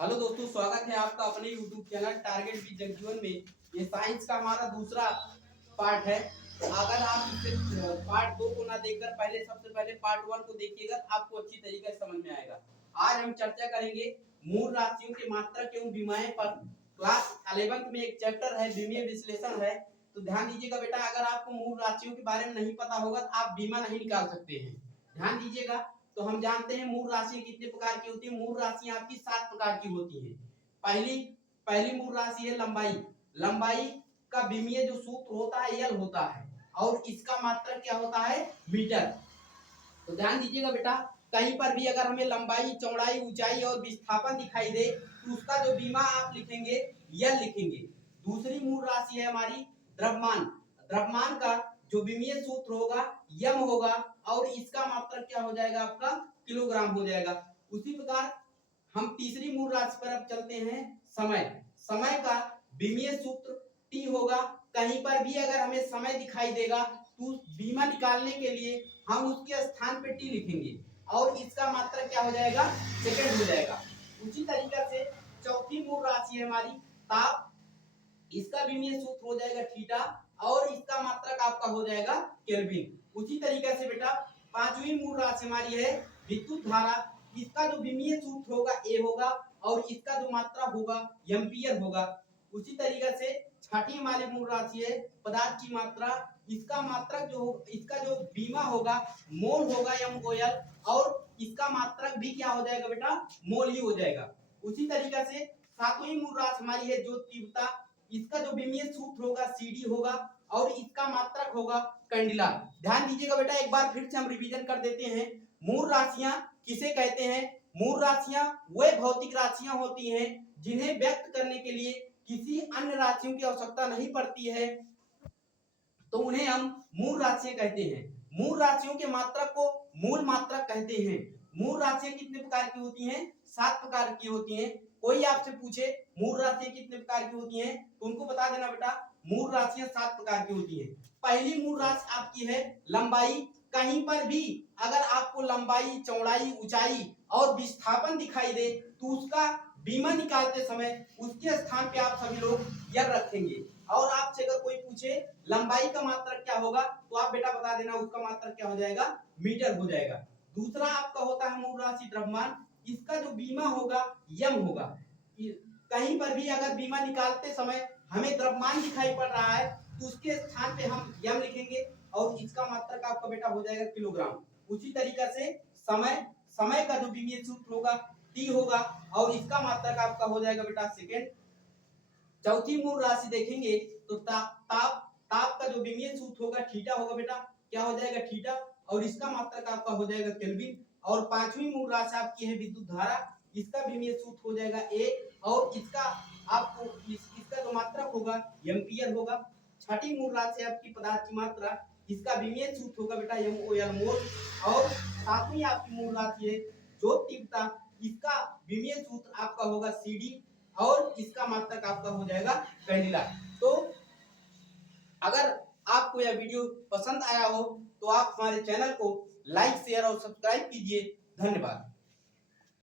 Hello दोस्तों, स्वागत है आपका अपने YouTube channel target with Jagjivan में। ये साइंस का हमारा दूसरा पार्ट है। अगर आप इसे पार्ट 2 को ना देखकर सबसे पहले पार्ट 1 को देखिएगा तो आपको अच्छी तरीके से समझ में आएगा। आज हम चर्चा करेंगे मूल राशियों के मात्रक एवं विमाएं पर। क्लास 11th में एक चैप्टर है विमीय विश्लेषण है। तो ध्यान दीजिएगा बेटा, अगर आपको मूल राशियों के बारे में नहीं पता होगा तो आप बीमा नहीं निकाल सकते हैं। ध्यान दीजिएगा। तो हम जानते हैं मूल राशि कितने प्रकार की होती है। मूल राशि आपकी 7 प्रकार की होती है। पहली मूल राशि है लंबाई। लंबाई का विमीय जो सूत्र होता है यल होता है और इसका मात्रक क्या होता है, मीटर। तो ध्यान दीजिएगा बेटा, कहीं पर भी अगर हमें लंबाई, चौड़ाई, ऊंचाई और विस्थापन दिखाई दे तो उसका जो बीमा आप लिखेंगे यल लिखेंगे। दूसरी मूल राशि है हमारी द्रव्यमान। द्रव्यमान का जो विमीय सूत्र होगा यम होगा और इसका मात्रक क्या हो जाएगा, आपका किलोग्राम हो जाएगा। उसी प्रकार हम तीसरी मूल राशि पर अब चलते हैं समय। समय का विमीय सूत्र टी होगा। कहीं पर भी अगर हमें समय दिखाई देगा तो बीमा निकालने के लिए हम उसके स्थान पे टी लिखेंगे और इसका मात्रक क्या हो जाएगा, सेकंड हो जाएगा। उसी तरीके से चौथी मूल राशि है हमारी ताप। इसका विमीय सूत्र हो जाएगा थीटा और इसका मात्रक आपका हो जाएगा केल्विन। उसी तरीके से बेटा पांचवी मूल राशि हमारी है विद्युत धारा। इसका जो विमीय सूत्र होगा ए होगा और इसका जो मात्रा होगा एम्पियर होगा। उसी तरीके से छठी हमारी मूल राशि है पदार्थ की मात्रा। इसका मात्रक इसका जो बीमा होगा मोल होगा MOL और इसका मात्रक भी क्या हो जाएगा बेटा, मोल ही हो जाएगा। उसी तरीके से सातवीं मूल राशि हमारी है जो तीव्रता। इसका जो विमीय सूत्र होगा CD होगा और इसका मात्रक होगा कैंडिला। ध्यान दीजिएगा बेटा, एक बार फिर से हम रिवीजन कर देते हैं। मूल राशियां किसे कहते हैं? मूल राशियां वे भौतिक राशियां होती हैं जिन्हें व्यक्त करने के लिए किसी अन्य राशियों की आवश्यकता नहीं पड़ती है, तो उन्हें हम मूल राशियां कहते हैं। मूल राशियों के मात्रक को मूल मात्रक कहते हैं। मूल राशियां कितने प्रकार की होती हैं? 7 प्रकार की होती हैं। कोई आपसे पूछे मूल राशियां कितने प्रकार की होती हैं तो उनको बता देना बेटा मूल राशियां 7 प्रकार की होती हैं। पहली मूल राशि आपकी है लंबाई। कहीं पर भी अगर आपको लंबाई, चौड़ाई, ऊंचाई और विस्थापन दिखाई दे तो उसका बीमा निकालते समय उसके स्थान पे आप सभी लोग यल रखेंगे। और आपसे अगर कोई पूछे लंबाई का मात्रक क्या होगा तो आप बेटा बता देना उसका मात्रक क्या हो जाएगा, मीटर हो जाएगा। दूसरा आपका होता है मूल राशि द्रव्यमान। इसका जो बीमा होगा यम होगा। कहीं पर भी अगर बीमा निकालते समय हमें द्रव्यमान दिखाई पड़ रहा है तो उसके स्थान पे हम यम लिखेंगे और इसका मात्रक आपका बेटा हो जाएगा किलोग्राम। उसी तरीके से समय, समय का जो विमीय सूत्र होगा टी होगा और इसका मात्रक आपका हो जाएगा बेटा सेकंड। चौथी मूल राशि देखेंगे तो ताप। ताप का जो विमीय सूत्र होगा थीटा होगा बेटा, क्या हो जाएगा थीटा और इसका मात्रक आपका हो जाएगा केल्विन। और पांचवी मूल राशि आपकी है विद्युत धारा। इसका विमीय सूत्र हो जाएगा ए और इसका आपको इसका जो मात्रक होगा एम्पियर होगा। छठी मूल राशि आपकी पदार्थ की मात्रा। इसका विमीय सूत्र होगा बेटा MOL मोल। और सातवीं आपकी मूल राशि है जो तीव्रता। इसका विमीय सूत्र आपका होगा CD और इसका मात्रक आपका हो जाएगा कैंडिला। तो अगर आपको यह वीडियो पसंद आया हो तो आप हमारे चैनल को लाइक, शेयर और सब्सक्राइब कीजिए। धन्यवाद।